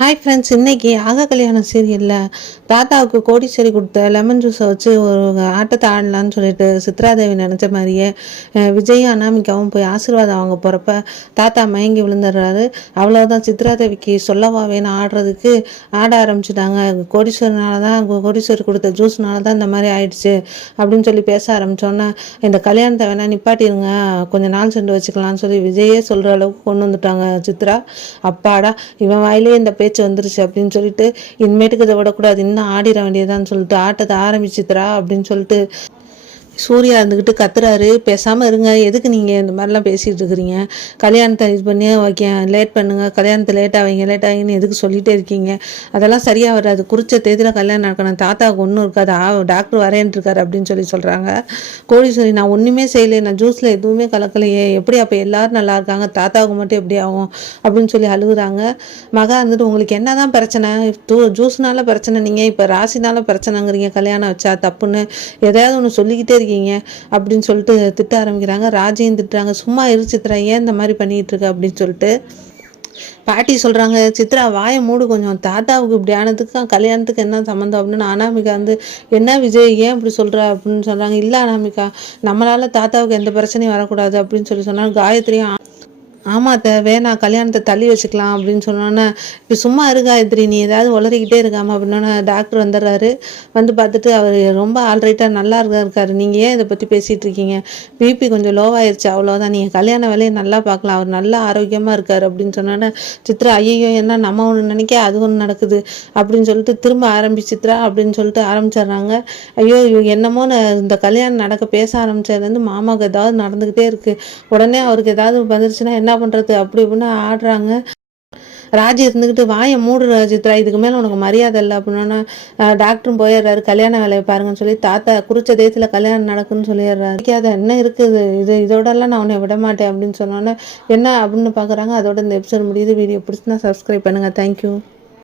Hi friends, இன்னைக்கு ஆகா கல்யாணம் சீரியலில் தாத்தாவுக்கு கோடீஸ்வரி கொடுத்த லெமன் ஜூஸை வச்சு ஒரு ஆட்டத்தை ஆடலான்னு சொல்லிட்டு சித்ராதேவி நினச்ச மாதிரியே விஜயும் அனாமிகாவும் போய் ஆசீர்வாதம் வாங்க போகிறப்ப தாத்தா மயங்கி விழுந்துடுறாரு. அவ்வளோதான், சித்ராதேவிக்கு சொல்லவா வேணும் ஆடுறதுக்கு ஆட ஆரம்பிச்சுட்டாங்க. கோடீஸ்வரி கொடுத்த ஜூஸ்னால தான் இந்த மாதிரி ஆயிடுச்சு அப்படின்னு சொல்லி பேச ஆரம்பித்தோன்னே இந்த கல்யாணத்தை வேணா நிப்பாட்டிடுங்க, கொஞ்சம் நாள் சென்று வச்சுக்கலாம்னு சொல்லி விஜயே சொல்கிற அளவுக்கு கொண்டு வந்துட்டாங்க சித்ரா. அப்பாடா, இவன் வாயிலே இந்த பேச்சு வந்துருச்சு அப்படின்னு சொல்லிட்டு இனிமேட்டுக்கு இதை விடக்கூடாது, இன்னும் ஆடிட வேண்டியதான்னு சொல்லிட்டு ஆட்டத்தை ஆரம்பிச்சுக்கிறா அப்படின்னு சொல்லிட்டு சூர்யா இருந்துக்கிட்டு கத்துறாரு. பேசாமல் இருங்க, எதுக்கு நீங்கள் இந்த மாதிரிலாம் பேசிகிட்டு இருக்கிறீங்க? கல்யாணத்தை இது பண்ணி வைக்க லேட் பண்ணுங்கள், கல்யாணத்தை லேட்டாகிங்கன்னு எதுக்கு சொல்லிகிட்டே இருக்கீங்க? அதெல்லாம் சரியாக வராது. குறித்த தேதியில் கல்யாணம் நடக்கணும். தாத்தாவுக்கு ஒன்றும் இருக்காது, டாக்டர் வரேன்ட்ருக்காரு அப்படின்னு சொல்கிறாங்க. கோடீஸ்வரி, நான் ஒன்றுமே செய்யலை, நான் ஜூஸில் எதுவுமே கலக்கலையே, எப்படி அப்போ எல்லோரும் நல்லா இருக்காங்க, தாத்தாவுக்கு மட்டும் எப்படி ஆகும் அப்படின்னு சொல்லி அழுகுறாங்க. மகா இருந்துட்டு, உங்களுக்கு என்ன தான் பிரச்சனை? ஜூஸ்னால பிரச்சனை, நீங்கள் இப்போ ராசினால பிரச்சனைங்கிறீங்க, கல்யாணம் வச்சா தப்புன்னு எதையாவது ஒன்று சொல்லிக்கிட்டே இருக்கீங்க அப்படின்னு சொல்லிட்டு திட்ட ஆரம்பிக்கிறாங்க. ராஜையும் திட்டுறாங்க, சும்மா இரு சித்ரா, ஏன் இந்த மாதிரி பண்ணிட்டு இருக்க அப்படின்னு சொல்லிட்டு. பாட்டி சொல்கிறாங்க, சித்ரா வாயை மூடு கொஞ்சம், தாத்தாவுக்கு இப்படி ஆனதுக்கு கல்யாணத்துக்கு என்ன சம்மந்தம் அப்படின்னு. அனாமிகா வந்து, என்ன விஜய் ஏன் இப்படி சொல்கிற அப்படின்னு சொல்கிறாங்க. இல்லை அனாமிகா, நம்மளால் தாத்தாவுக்கு எந்த பிரச்சனையும் வரக்கூடாது அப்படின்னு சொன்னாங்க. காயத்ரியும், ஆமாத்த வேணாம், கல்யாணத்தை தள்ளி வச்சுக்கலாம் அப்படின்னு சொன்னோன்னே, இப்போ சும்மா இருக்காயத்ரி, நீ ஏதாவது உளறிக்கிட்டே இருக்காமா அப்படின்னோன்னே டாக்டர் வந்துடுறாரு. வந்து பார்த்துட்டு அவர் ரொம்ப ஆல்ரைட்டாக நல்லா இருக்காரு, நீங்கள் ஏன் இதை பற்றி பேசிகிட்டு இருக்கீங்க? பிபி கொஞ்சம் லோவாயிருச்சு, அவ்வளோதான், நீங்கள் கல்யாண வேலையை நல்லா பார்க்கலாம், அவர் நல்லா ஆரோக்கியமாக இருக்கார் அப்படின்னு சொன்னோன்னே சித்ரா, ஐயோ என்ன நம்ம ஒன்று நினைக்க அது ஒன்று நடக்குது அப்படின்னு சொல்லிட்டு திரும்ப சித்ரா அப்படின்னு சொல்லிட்டு ஆரம்பிச்சிடுறாங்க. ஐயோ என்னமோ இந்த கல்யாணம் நடக்க பேச ஆரம்பிச்சதுலேருந்து மாமாவுக்கு ஏதாவது நடந்துக்கிட்டே இருக்குது, உடனே அவருக்கு ஏதாவது வந்துருச்சுன்னா என்ன பண்ணுறது அப்படி இப்படின்னு ஆடுறாங்க. ராஜி இருந்துக்கிட்டு, வாயை மூடு சித்ரா, இதுக்கு மேலே உனக்கு மரியாதை இல்லை அப்படின்னா டாக்டரும் போயிடுறாரு. கல்யாண வேலையை பாருங்கன்னு சொல்லி தாத்தா குறித்த தேதியில் கல்யாணம் நடக்குன்னு சொல்லிடுறாரு. அது என்ன இருக்குது, இதோடலாம் நான் உன்னை விட மாட்டேன் அப்படின்னு சொன்னோன்னே என்ன அப்படின்னு பார்க்குறாங்க. அதோட இந்த எபிசோட் முடியுது. வீடியோ பிடிச்சுன்னா சப்ஸ்கிரைப் பண்ணுங்கள். தேங்க்யூ.